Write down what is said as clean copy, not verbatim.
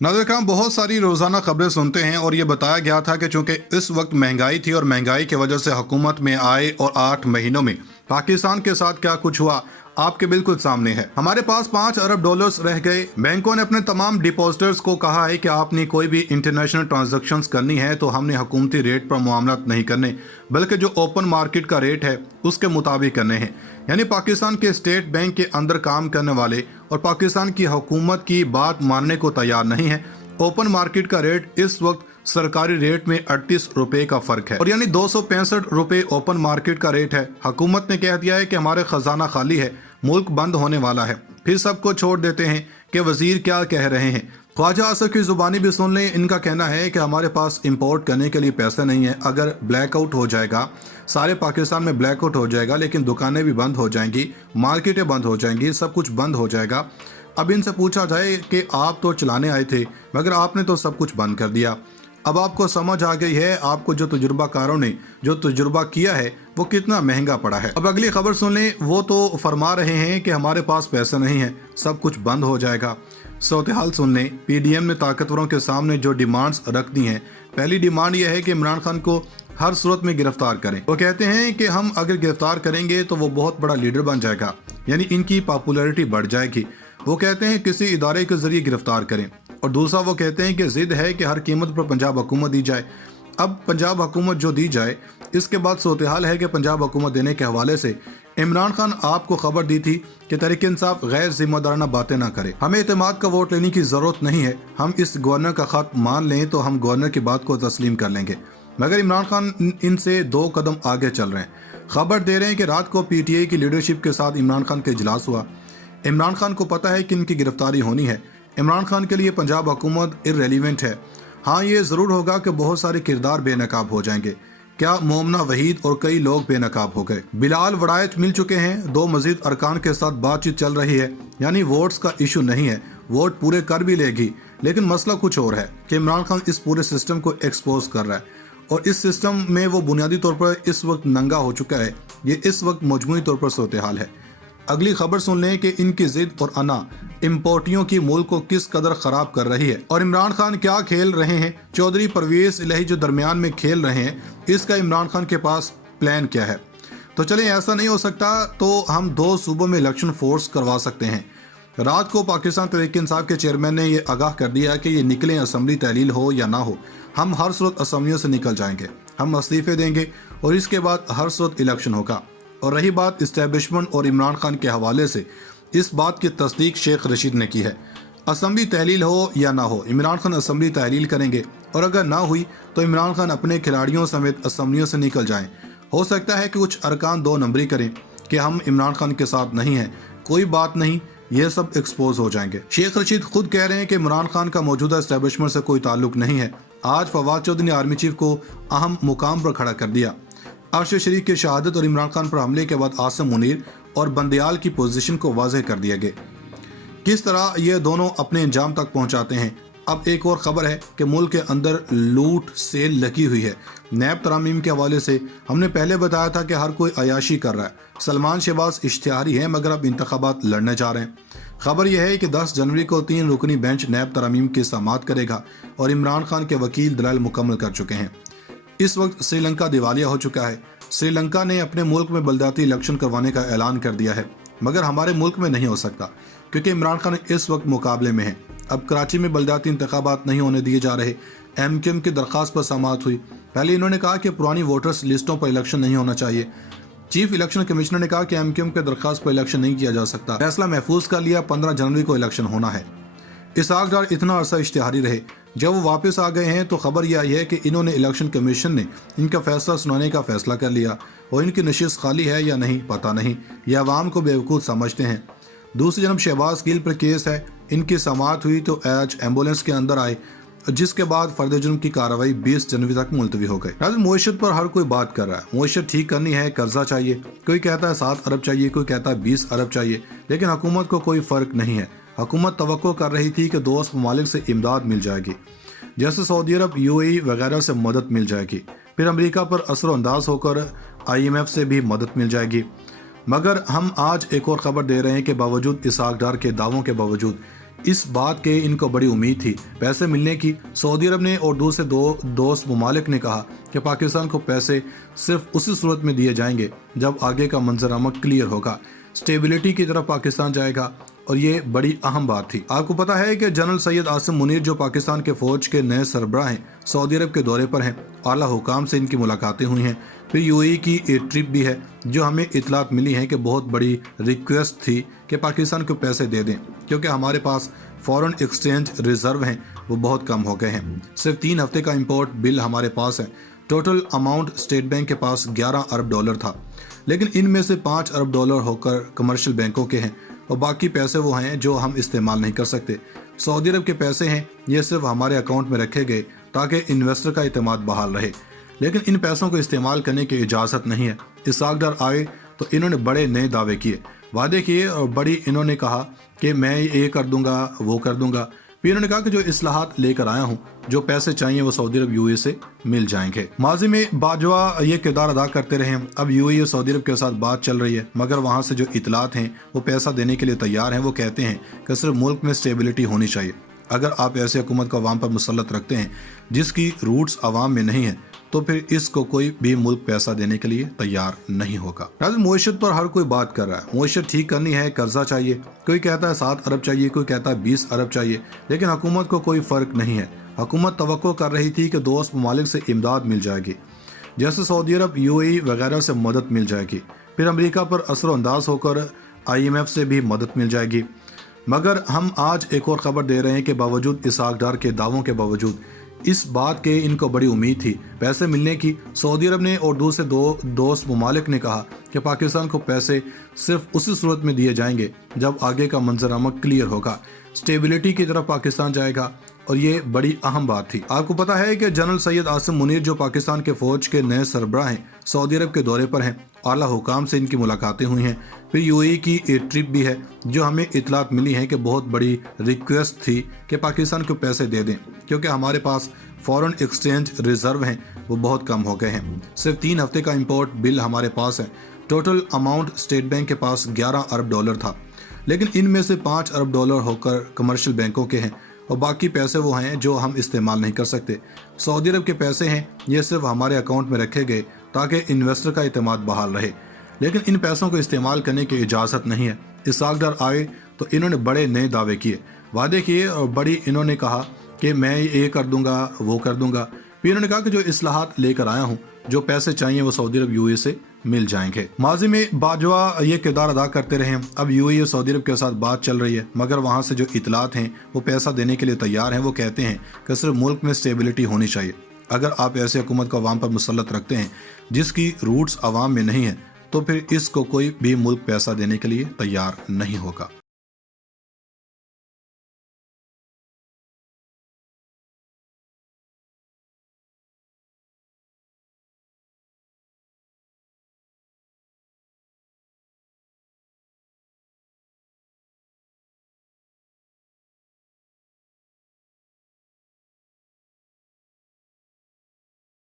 नाज़रीन करام, बहुत सारी रोज़ाना खबरें सुनते हैं और ये बताया गया था कि चूंकि इस वक्त महंगाई थी और महंगाई की वजह से हुकूमत में आए और 8 महीनों में पाकिस्तान के साथ क्या कुछ हुआ आपके बिल्कुल सामने है। हमारे पास 5 अरब डॉलर्स रह गए। बैंकों ने अपने तमाम डिपॉजिटर्स को कहा है कि आपने कोई भी इंटरनेशनल ट्रांजैक्शंस करनी है तो हमने हुकूमती रेट पर मुआमलात नहीं करने, बल्कि जो ओपन मार्केट का रेट है उसके मुताबिक करने हैं। यानी पाकिस्तान के स्टेट बैंक के अंदर काम करने वाले और पाकिस्तान की हुकूमत की बात मानने को तैयार नहीं है। ओपन मार्केट का रेट इस वक्त सरकारी रेट में 38 रुपए का फर्क है और यानी 265 रुपए ओपन मार्केट का रेट है। हुकूमत ने कह दिया है कि हमारे खजाना खाली है, मुल्क बंद होने वाला है। फिर सबको छोड़ देते हैं कि वजीर क्या कह रहे हैं। ख्वाजा आसिफ की जुबानी भी सुन लें। इनका कहना है कि हमारे पास इंपोर्ट करने के लिए पैसे नहीं है। अगर ब्लैकआउट हो जाएगा, सारे पाकिस्तान में ब्लैकआउट हो जाएगा, लेकिन दुकानें भी बंद हो जाएंगी, मार्केटें बंद हो जाएंगी, सब कुछ बंद हो जाएगा। अब इनसे पूछा जाए कि आप तो चलाने आए थे मगर आपने तो सब कुछ बंद कर दिया। अब आपको समझ आ गई है, आपको जो तजुर्बाकारों ने जो तजुर्बा किया है वो कितना महंगा पड़ा है। अब अगली खबर सुन लें। वो तो फरमा रहे हैं कि हमारे पास पैसे नहीं है, सब कुछ बंद हो जाएगा। सूरत-ए-हाल सुन लें। पीडीएम ने ताकतवरों के सामने जो डिमांड्स रख दी हैं, पहली डिमांड यह है कि इमरान खान को हर सूरत में गिरफ्तार करें। वो कहते हैं कि हम अगर गिरफ्तार करेंगे तो वो बहुत बड़ा लीडर बन जाएगा, यानी इनकी पॉपुलैरिटी बढ़ जाएगी। वो कहते हैं किसी इदारे के जरिए गिरफ्तार करें। और दूसरा वो कहते हैं कि जिद है कि हर कीमत पर पंजाब हुकूमत दी जाए। अब पंजाब हुकूमत जो दी जाए, इसके बाद सूरत-ए-हाल है कि पंजाब हुकूमत देने के हवाले से इमरान खान आपको खबर दी थी कि तहरीक इंसाफ गैर जिम्मेदाराना बातें ना करे, हमें एतमाद का वोट लेने की जरूरत नहीं है, हम इस गवर्नर का खत मान लें तो हम गवर्नर की बात को तस्लीम कर लेंगे। मगर इमरान खान इनसे 2 कदम आगे चल रहे हैं। खबर दे रहे हैं कि रात को पीटीआई की लीडरशिप के साथ इमरान खान का इजलास हुआ। इमरान खान को पता है कि इनकी गिरफ्तारी होनी है। इमरान खान के लिए पंजाब हुकूमत इररेलीवेंट है। हाँ, ये ज़रूर होगा कि बहुत सारे किरदार बेनकाब हो जाएंगे। क्या मोमना वहीद और कई लोग बेनकाब हो गए। बिलाल वड़ायच मिल चुके हैं। 2 मजीद अरकान के साथ बातचीत चल रही है। यानी वोट्स का इशू नहीं है, वोट पूरे कर भी लेगी। लेकिन मसला कुछ और है कि इमरान खान इस पूरे सिस्टम को एक्सपोज कर रहा है और इस सिस्टम में वो बुनियादी तौर पर इस वक्त नंगा हो चुका है। ये इस वक्त मजमूई तौर पर सूरत-ए-हाल है। अगली खबर सुन लें कि इनकी जिद और अना इम्पोर्टियों की मुल्क को किस कदर खराब कर रही है और इमरान खान क्या खेल रहे हैं। चौधरी परवेज इलाही जो दरमियान में खेल रहे हैं, इसका इमरान खान के पास प्लान क्या है। तो चलें, ऐसा नहीं हो सकता तो हम 2 सूबों में इलेक्शन फोर्स करवा सकते हैं। रात को पाकिस्तान तहरीक इंसाफ के चेयरमैन ने यह आगाह कर दिया कि ये निकलें, असम्बली तहलील हो या ना हो, हम हर सूरत असम्बलियों से निकल जाएंगे, हम इस्तीफे देंगे और इसके बाद हर सूरत इलेक्शन होगा। और रही बात इस्टेब्लिशमेंट और इमरान खान के हवाले से, इस बात की तस्दीक शेख रशीद ने की है। असम्बली तहलील हो या ना हो, इमरान खान असम्बली तहलील करेंगे और अगर ना हुई तो इमरान खान अपने खिलाड़ियों समेत असम्बलियों से निकल जाएं। हो सकता है कि कुछ अरकान 2 नंबरी करें कि हम इमरान खान के साथ नहीं हैं, कोई बात नहीं, ये सब एक्सपोज हो जाएंगे। शेख रशीद खुद कह रहे हैं कि इमरान खान का मौजूदा इस्टेब्लिशमेंट से कोई ताल्लुक नहीं है। आज फवाद चौधरी ने आर्मी चीफ को अहम मुकाम पर खड़ा कर दिया। अरशद शरीफ की शहादत और इमरान खान पर हमले के बाद आसिम मुनीर और बंदियाल की पोजीशन को वाज़ेह कर दिया गया। किस तरह ये दोनों अपने अंजाम तक पहुंचाते हैं। अब एक और खबर है कि मुल्क के अंदर लूट सेल लगी हुई है। नैब तरामीम के हवाले से हमने पहले बताया था कि हर कोई अयाशी कर रहा है। सलमान शहबाज इश्तिहारी हैं मगर अब इंतखाबात लड़ने जा रहे हैं। खबर यह है कि 10 जनवरी को 3 रुकनी बेंच नैब तरामीम की समाअत करेगा और इमरान खान के वकील दलाल मुकम्मल कर चुके हैं। इस वक्त श्रीलंका दिवालिया हो चुका है। श्रीलंका ने अपने मुल्क में बलदियाती इलेक्शन करवाने का ऐलान कर दिया है, मगर हमारे मुल्क में नहीं हो सकता क्योंकि इमरान खान इस वक्त मुकाबले में है। अब कराची में बलदियाती इंतखाबात नहीं होने दिए जा रहे। एमक्यूएम की दरख्वास्त पर समाअत हुई। पहले इन्होंने कहा कि पुरानी वोटर्स लिस्टों पर इलेक्शन नहीं होना चाहिए। चीफ इलेक्शन कमिश्नर ने कहा कि एमक्यूएम के दरख्वास्त पर इलेक्शन नहीं किया जा सकता। फैसला महफूज कर लिया, 15 जनवरी को इलेक्शन होना है। इसहाक डार इतना अरसा इश्तिहारी रहे, जब वो वापस आ गए हैं तो खबर यह आई है कि इन्होंने इलेक्शन कमीशन ने इनका फैसला सुनाने का फैसला कर लिया और इनकी नशिस्त खाली है या नहीं पता नहीं, ये अवाम को बेवकूफ़ समझते हैं। दूसरी जानब शहबाज गिल पर केस है। इनकी समाअत हुई तो आज एम्बुलेंस के अंदर आए, जिसके बाद फर्द जुर्म की कार्रवाई 20 जनवरी तक मुलतवी हो गई। मुआशरत पर हर कोई बात कर रहा है, मुआशरत ठीक करनी है, कर्जा चाहिए, कोई कहता है 7 अरब चाहिए, कोई कहता है 20 अरब चाहिए, लेकिन हुकूमत को कोई फ़र्क नहीं है। हुकूमत तवक्को कर रही थी कि दोस्त ममालिक से इमदाद मिल जाएगी, जैसे सऊदी अरब, यूएई वगैरह से मदद मिल जाएगी, फिर अमेरिका पर असर-अंदाज होकर IMF से भी मदद मिल जाएगी। मगर हम आज एक और ख़बर दे रहे हैं कि बावजूद इसहाक डार के दावों के बावजूद इस बात के इनको बड़ी उम्मीद थी पैसे मिलने की। सऊदी अरब ने और दूसरे दो दोस्त ममालिक ने कहा कि पाकिस्तान को पैसे सिर्फ उसी सूरत में दिए जाएंगे जब आगे का मंजर क्लियर होगा, स्टेबिलिटी की तरफ पाकिस्तान जाएगा। और ये बड़ी अहम बात थी। आपको पता है कि जनरल सैयद आसिम मुनीर जो पाकिस्तान के फौज के नए सरबराह हैं, सऊदी अरब के दौरे पर हैं। आला हुकाम से इनकी मुलाकातें हुई हैं। फिर यूएई की एक ट्रिप भी है जो हमें इतलात मिली है कि बहुत बड़ी रिक्वेस्ट थी कि पाकिस्तान को पैसे दे दें, क्योंकि हमारे पास फॉरेन एक्सचेंज रिजर्व हैं वो बहुत कम हो गए हैं। सिर्फ 3 हफ्ते का इंपोर्ट बिल हमारे पास है। टोटल अमाउंट स्टेट बैंक के पास 11 अरब डॉलर था, लेकिन इनमें से 5 अरब डॉलर होकर कमर्शियल बैंकों के हैं और बाकी पैसे वो हैं जो हम इस्तेमाल नहीं कर सकते। सऊदी अरब के पैसे हैं, ये सिर्फ हमारे अकाउंट में रखे गए ताकि इन्वेस्टर का इत्मीनान बहाल रहे, लेकिन इन पैसों को इस्तेमाल करने की इजाज़त नहीं है। इसाक डार आए तो इन्होंने बड़े नए दावे किए, वादे किए और बड़ी इन्होंने कहा कि मैं ये कर दूंगा, वो कर दूंगा। फिर इन्होंने कहा कि जो इस्लाहात लेकर आया हूँ, जो पैसे चाहिए वो सऊदी अरब यूएई से मिल जाएंगे। माजी में बाजवा ये किरदार अदा करते रहे। अब यूएई और सऊदी अरब के साथ बात चल रही है, मगर वहाँ से जो इतलात हैं वो पैसा देने के लिए तैयार हैं। वो कहते हैं कि सिर्फ मुल्क में स्टेबिलिटी होनी चाहिए। अगर आप ऐसी हुकूमत को अवाम पर मुसल्लत रखते हैं जिसकी रूट्स अवाम में नहीं है, तो फिर इसको कोई भी मुल्क पैसा देने के लिए तैयार नहीं होगा। मुआशरत पर हर कोई बात कर रहा है, मुआशरत ठीक करनी है, कर्जा चाहिए। कोई कहता है 7 अरब चाहिए, कोई कहता है 20 अरब चाहिए, लेकिन हुकूमत को कोई फ़र्क नहीं है। हुकूमत तवक्को कर रही थी कि दोस्त ममालिक से इमदाद मिल जाएगी, जैसे सऊदी अरब, यूएई वगैरह से मदद मिल जाएगी। फिर अमेरिका पर असरअंदाज होकर IMF से भी मदद मिल जाएगी। मगर हम आज एक और ख़बर दे रहे हैं कि बावजूद इसाक डार के दावों के बावजूद इस बात के इनको बड़ी उम्मीद थी पैसे मिलने की। सऊदी अरब ने और दूसरे दो दोस्त ममालिक ने कहा कि पाकिस्तान को पैसे सिर्फ उसी सूरत में दिए जाएंगे जब आगे का मंजर क्लियर होगा, स्टेबिलिटी की तरफ पाकिस्तान जाएगा। और ये बड़ी अहम बात थी। आपको पता है कि जनरल सैयद आसिम मुनीर जो पाकिस्तान के फौज के नए सरबराह हैं, सऊदी अरब के दौरे पर हैं। आला हुकाम से इनकी मुलाकातें हुई हैं। फिर यूएई की एक ट्रिप भी है जो हमें इतलात मिली है कि बहुत बड़ी रिक्वेस्ट थी कि पाकिस्तान को पैसे दे दें, क्योंकि हमारे पास फॉरेन एक्सचेंज रिजर्व हैं वो बहुत कम हो गए हैं। सिर्फ 3 हफ्ते का इंपोर्ट बिल हमारे पास है। टोटल अमाउंट स्टेट बैंक के पास 11 अरब डॉलर था, लेकिन इनमें से 5 अरब डॉलर होकर कमर्शियल बैंकों के हैं और बाकी पैसे वो हैं जो हम इस्तेमाल नहीं कर सकते। सऊदी अरब के पैसे हैं, ये सिर्फ हमारे अकाउंट में रखे गए ताकि इन्वेस्टर का इत्मीनान बहाल रहे, लेकिन इन पैसों को इस्तेमाल करने की इजाज़त नहीं है। इसाक डार आए तो इन्होंने बड़े नए दावे किए, वादे किए और बड़ी इन्होंने कहा कि मैं ये कर दूंगा, वो कर दूंगा। फिर इन्होंने कहा कि जो इस्लाहात लेकर आया हूँ, जो पैसे चाहिए वो सऊदी अरब यूएई से मिल जाएंगे। माजी में बाजवा ये किरदार अदा करते रहे। अब यूएई और सऊदी अरब के साथ बात चल रही है, मगर वहाँ से जो इतलात हैं वो पैसा देने के लिए तैयार हैं। वो कहते हैं कि सिर्फ मुल्क में स्टेबिलिटी होनी चाहिए। अगर आप ऐसी हुकूमत को अवाम पर मुसल्लत रखते हैं जिसकी रूट्स अवाम में नहीं है, तो फिर इसको कोई भी मुल्क पैसा देने के लिए तैयार नहीं होगा।